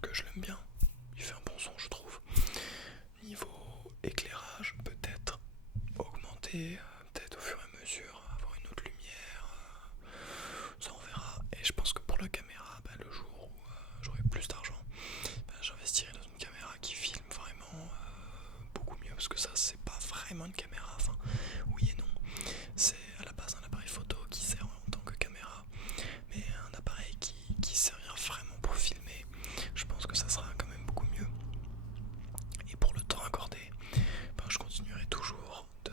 que je l'aime bien. Il fait un bon son, je trouve. Niveau éclairage, peut-être augmenter, peut-être au fur et à mesure, avoir une autre lumière, ça on verra. Et je pense que pour la caméra, le jour où j'aurai plus d'argent, j'investirai dans une caméra qui filme vraiment beaucoup mieux, parce que ça c'est pas vraiment une caméra, enfin oui et non, c'est à la base un appareil photo qui sert en tant que caméra, mais un appareil qui servira vraiment pour filmer, je pense que ça sera quand même beaucoup mieux. Et pour le temps accordé, je continuerai toujours de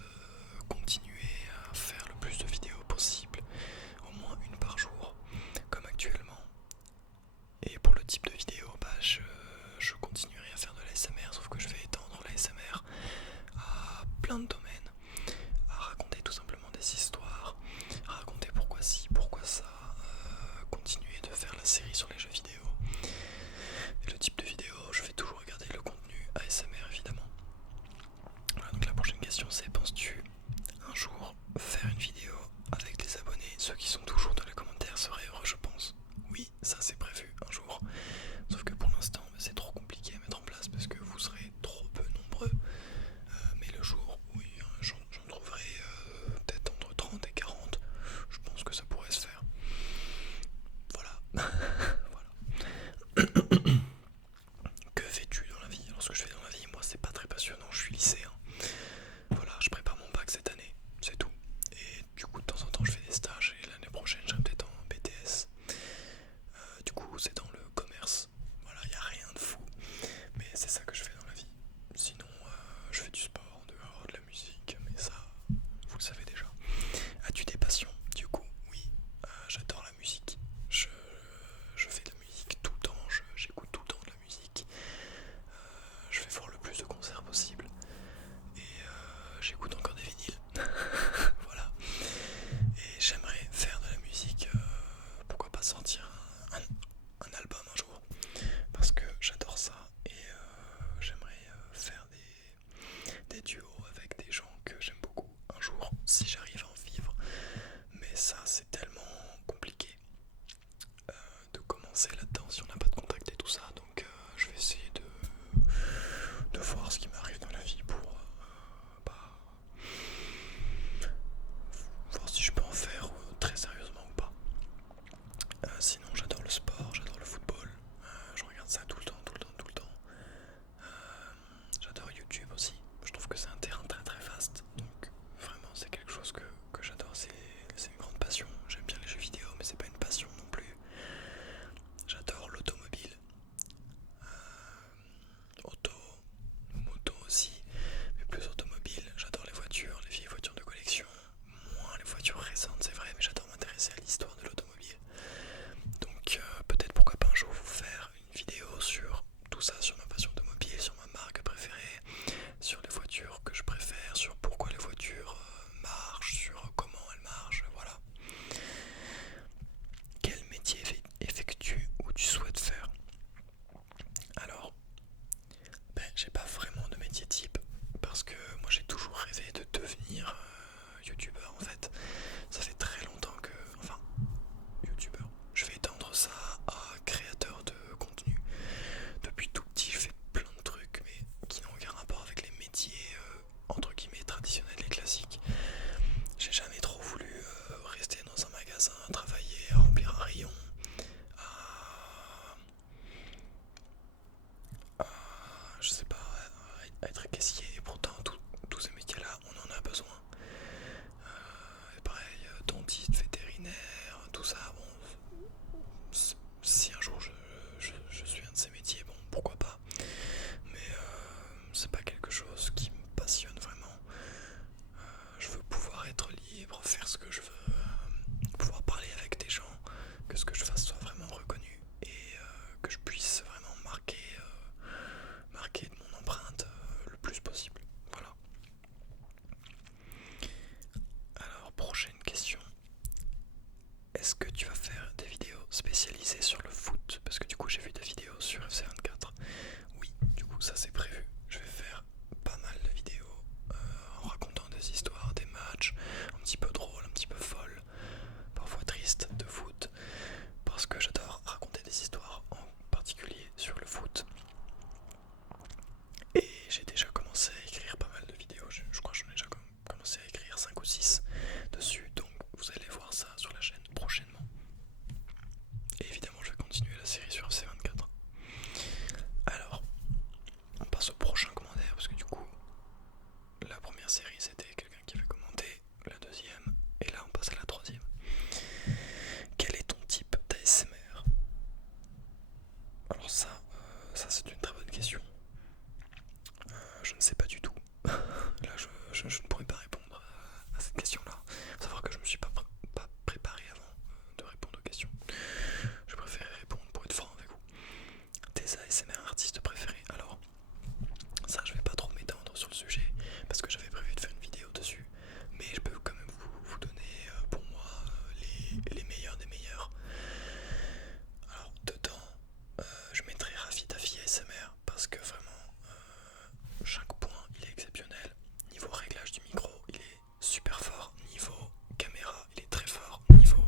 ça c'est une très bonne question. Je ne sais pas du tout. Là, je ne pourrais pas répondre à cette question-là. Il faut savoir que je ne me suis pas préparé avant de répondre aux questions. Je préférais répondre pour être franc avec vous. Tes ASMR artistes préférés. Alors, ça, je vais pas trop m'étendre sur le sujet parce que j'avais prévu de faire une vidéo dessus. Mais je peux quand même vous donner pour moi les meilleurs des meilleurs. Alors, dedans, je mettrai Rafi Dafi ASMR parce que vraiment, chaque point il est exceptionnel. Niveau réglage du micro, il est super fort. Niveau caméra, il est très fort. Niveau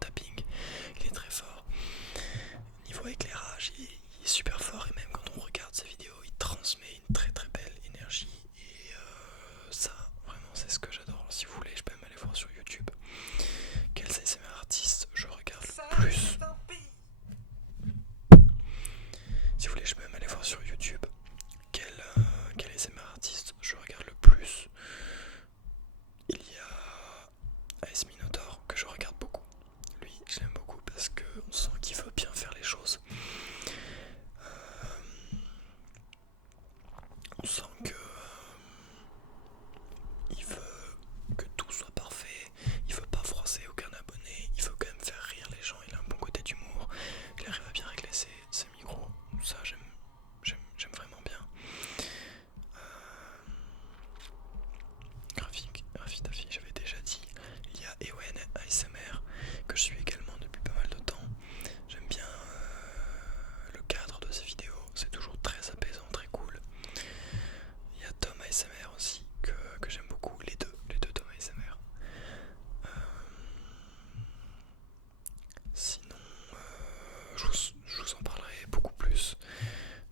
tapping, il est très fort. Niveau éclairage, il est super fort. Et même quand on regarde ses vidéos, il transmet une très très belle énergie. Et ça, vraiment, c'est ce que j'adore. Si vous voulez, je peux même aller voir sur YouTube quels ASMR artistes je regarde le plus. Si vous voulez, je peux même aller voir sur YouTube quel ASMR artiste je regarde le plus. Il y a AS Minotaur que je regarde beaucoup. Lui, je l'aime beaucoup parce qu'on sent qu'il veut bien faire les choses. On sent que il veut que tout soit parfait. Il veut pas froisser aucun abonné. Il veut quand même faire rire les gens. Il a un bon côté d'humour. Il arrive à bien régler ses micros. Ça, j'aime vraiment bien. Rafi Dafi, j'avais déjà dit. Il y a Ewen ASMR que je suis également depuis pas mal de temps. J'aime bien le cadre de ses vidéos, c'est toujours très apaisant, très cool. Il y a Tom ASMR aussi que j'aime beaucoup, les deux Tom ASMR. Sinon, je vous en parlerai beaucoup plus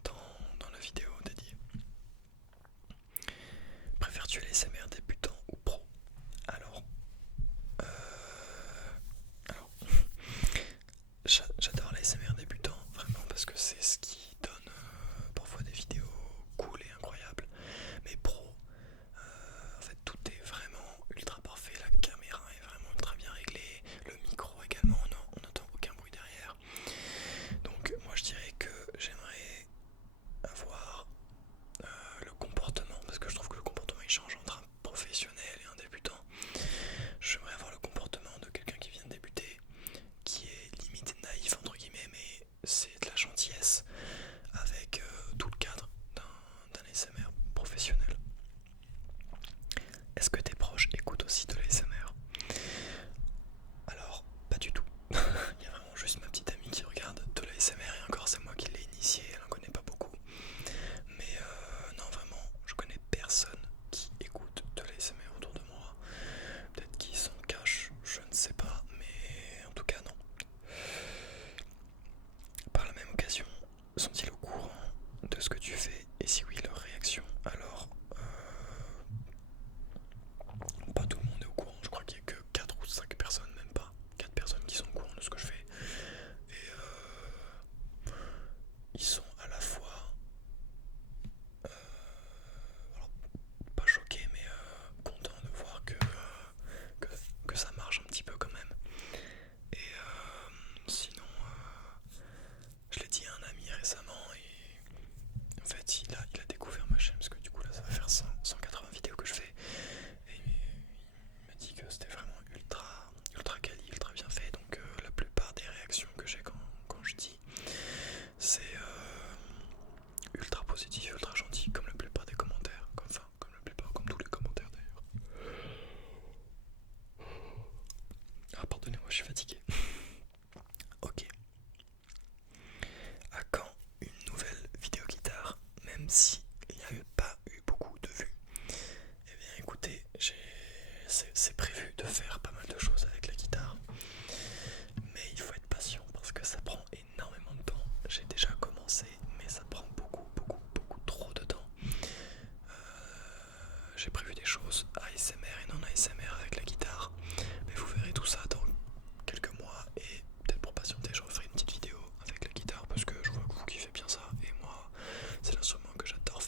dans la vidéo dédiée. Préfères-tu les ASMR débutants ou pro? Alors, j'adore les ASMR débutants, vraiment, parce que c'est ce qui donne parfois des vidéos cool et incroyables. Mais pro, en fait, tout est vraiment ultra parfait. La caméra est vraiment ultra bien réglée. Le micro également, on n'entend aucun bruit derrière. Donc, moi, je dirais que j'aimerais avoir le comportement, parce que je trouve que le comportement il change entre un professionnel et un débutant. J'aimerais avoir le comportement de quelqu'un qui vient de débuter, qui est limite naïf entre guillemets, mais c'est de la gentillesse avec tout le cadre d'un ASMR professionnel. Est-ce que tes proches écoutent aussi de l'ASMR? Alors, pas du tout. Il y a vraiment juste ma petite amie qui regarde de l'ASMR et encore c'est moi qui l'ai initiée, elle en connaît pas beaucoup. Mais non, vraiment, je connais personne qui écoute de l'ASMR autour de moi. Peut-être qu'ils s'en cachent, je ne sais pas, mais en tout cas non. Par la même occasion, sont-ils au courant de ce que tu fais? Et si oui, leur réaction? Alors, pas tout le monde est au courant, je crois qu'il n'y a que 4 ou 5 personnes, même pas 4 personnes qui sont au courant de ce que je fais. Et ils sont à la fois alors, pas choqués mais contents de voir que ça marche un petit peu quand même. Et sinon je l'ai dit à un ami récemment et en fait il a découvert ma chaîne parce que du coup là ça va faire 180 vidéos que je fais et il m'a dit que c'était vraiment ultra quali, ultra bien fait. Donc la plupart des réactions que j'ai quand je dis c'est ultra positif, ultra gentil, comme la plupart des commentaires, comme tous les commentaires d'ailleurs. Ah pardonnez-moi, je suis fatigué. Ok. À quand une nouvelle vidéo guitare, même si il n'y a pas eu beaucoup de vues? Eh bien écoutez, c'est prévu de faire pas mal de choses avec la guitare, mais il faut être patient parce que ça prend énormément de temps. J'ai déjà commencé, mais ça prend beaucoup trop de temps. J'ai prévu des choses ASMR et non ASMR avec la guitare, mais vous verrez tout ça dans quelques mois et peut-être pour patienter je referai une petite vidéo avec la guitare parce que je vois que vous kiffez bien ça et moi c'est l'instrument que j'adore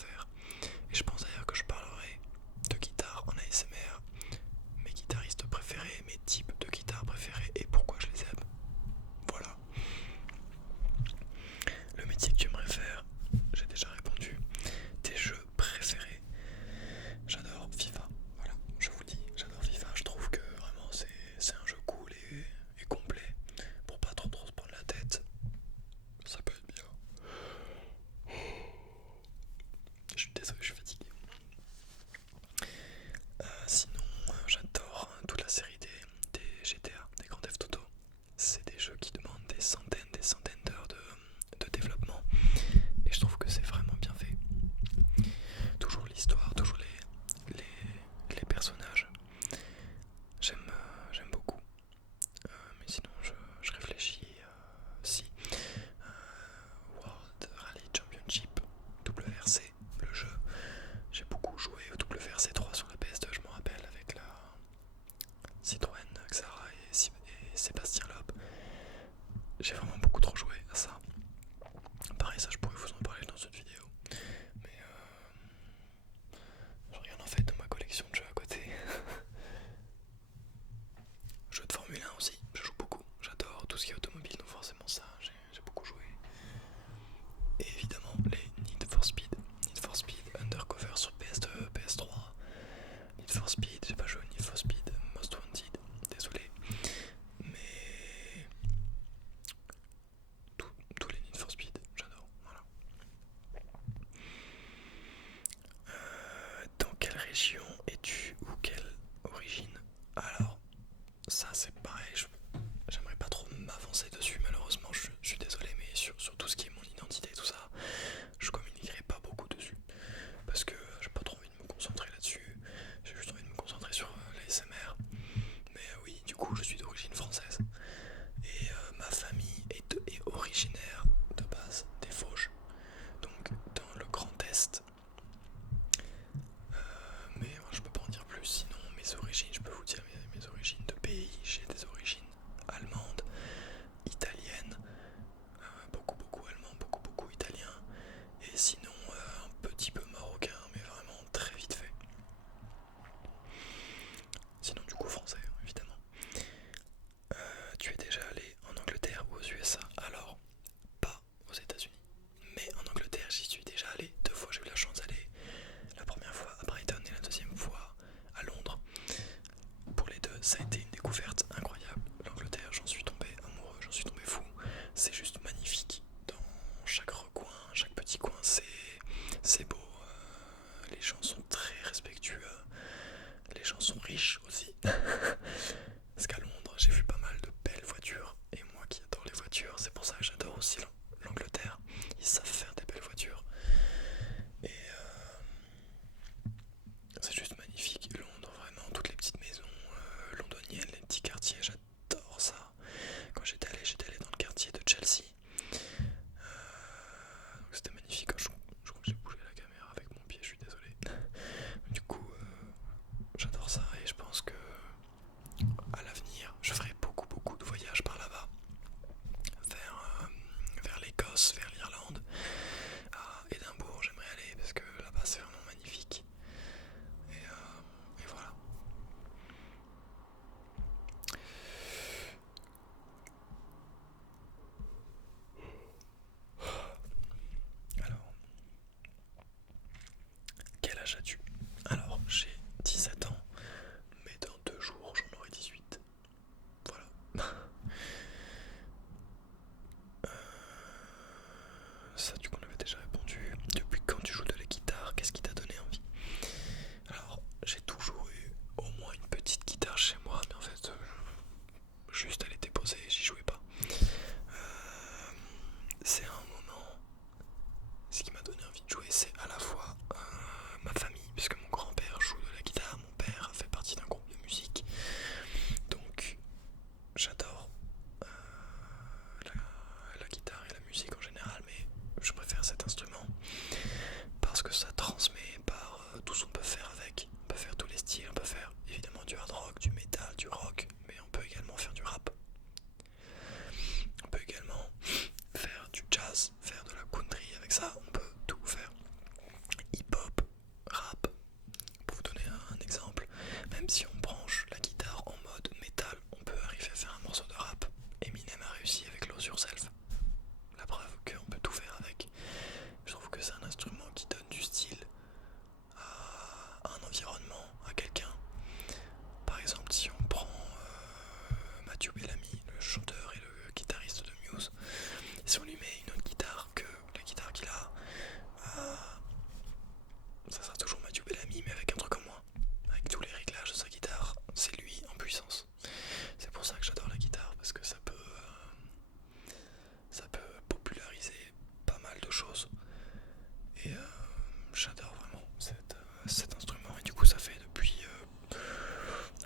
savent faire des belles voitures. Et c'est juste magnifique. Londres, vraiment, toutes les petites maisons londoniennes, les petits quartiers, j'adore ça. Quand j'étais allé dans le quartier de Chelsea. Donc c'était magnifique. Je crois que j'ai bougé la caméra avec mon pied, je suis désolé. Du coup, j'adore ça et je pense que à l'avenir, je ferai beaucoup de voyages par là-bas. Vers l'Écosse, vers l'Irlande, à Édimbourg, j'aimerais aller parce que là-bas c'est vraiment magnifique. Et voilà. Alors, quel âge as-tu? Alors, j'ai 17 ans, mais dans 2 jours j'en aurai 18. Voilà. Ça, du coup, on avait déjà répondu. Depuis quand tu joues de la guitare? Qu'est-ce qui t'a donné envie? Alors, j'ai toujours eu au moins une petite guitare chez moi, mais en fait, juste elle était posée et j'y jouais pas. C'est un moment, ce qui m'a donné envie de jouer, c'est à la fois ma famille, puisque mon grand-père joue de la guitare, mon père fait partie d'un groupe de musique, donc j'adore la guitare et la musique en général, mais je préfère cet instrument parce que ça transmet par tout ce qu'on peut faire avec. On peut faire tous les styles, on peut faire évidemment du hard rock, du metal, du rock, mais on peut également faire du rap. On peut également faire du jazz, faire de la country avec ça, on peut tout faire. Hip-hop, rap, pour vous donner un exemple, même si on branche la guitare en mode metal, on peut arriver à faire un morceau de rap. Eminem a réussi avec Lose Yourself. La preuve qu'on peut tout faire avec. Je trouve que c'est un instrument qui donne du style à un environnement, à quelqu'un. Par exemple, si on prend Matthew Bellamy, le chanteur et le guitariste de Muse, si on lui met une autre guitare que la guitare qu'il a, ça sera toujours Matthew Bellamy, mais avec un truc en moins. Avec tous les réglages de sa guitare, c'est lui en puissance. C'est pour ça que j'adore la guitare, parce que ça peut populariser pas mal de choses. Et j'adore vraiment cet instrument. Et du coup, ça fait depuis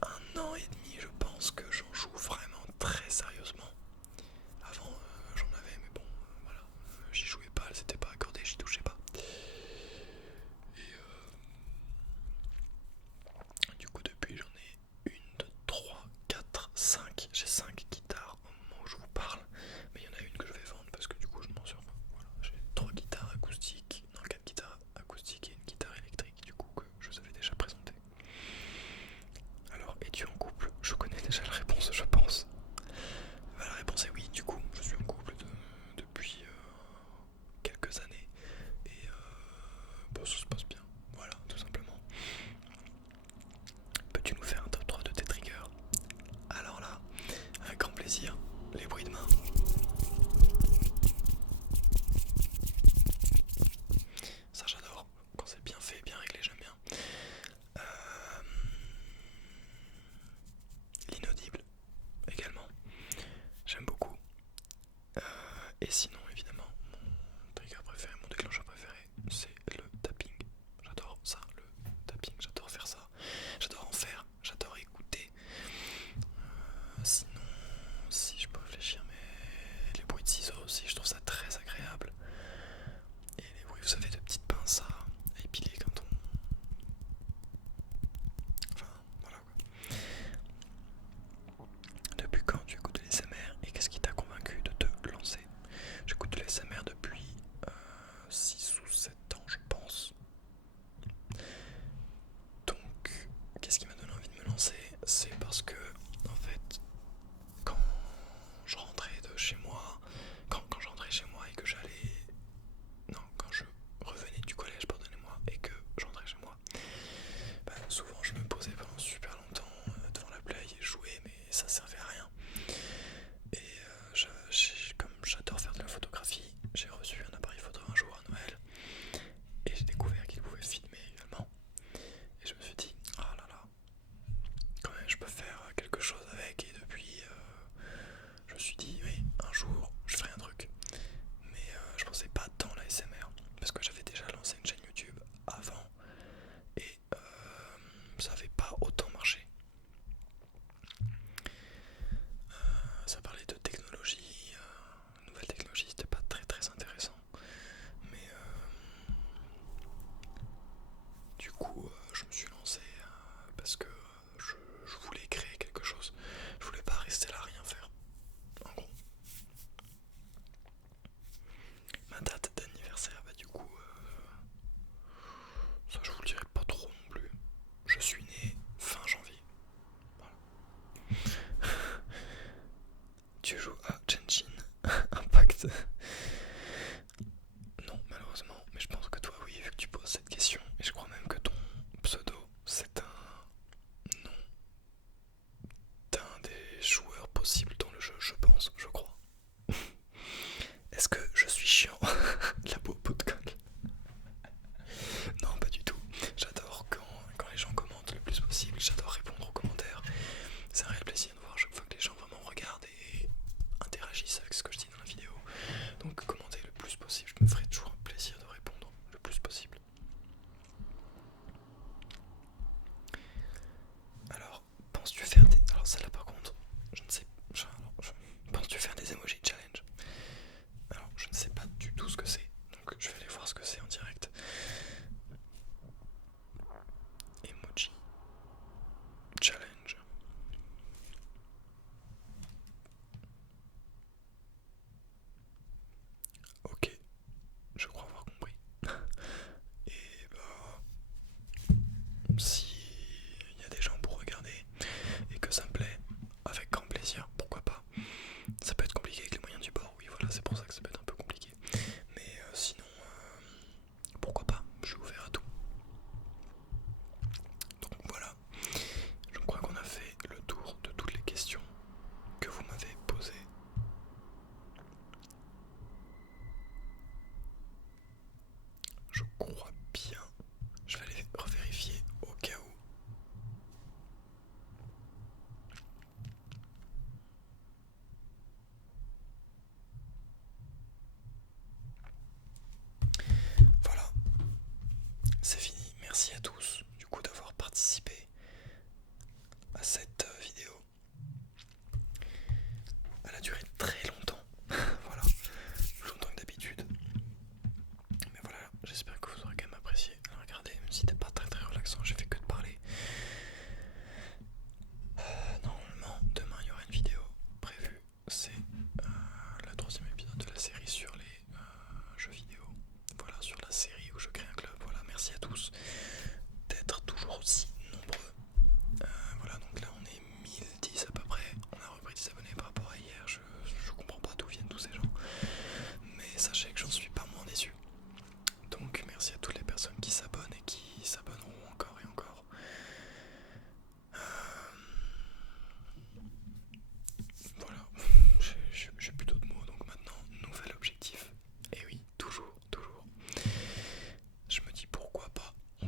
1 an et demi, je pense, que j'en joue vraiment très sérieusement. Avant, j'en avais, mais bon, voilà, j'y jouais pas, elle s'était pas accordée, j'y touchais pas. Et du coup, depuis, j'en ai 1, 2, 3, 4, 5. J'ai 5 guitares au moment où je vous parle, mais il y en a une que je vais vendre parce que du coup, je m'en sors. Voilà, j'ai 3 guitares acoustiques, non, 4 guitares acoustiques et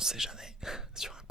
sait jamais sur un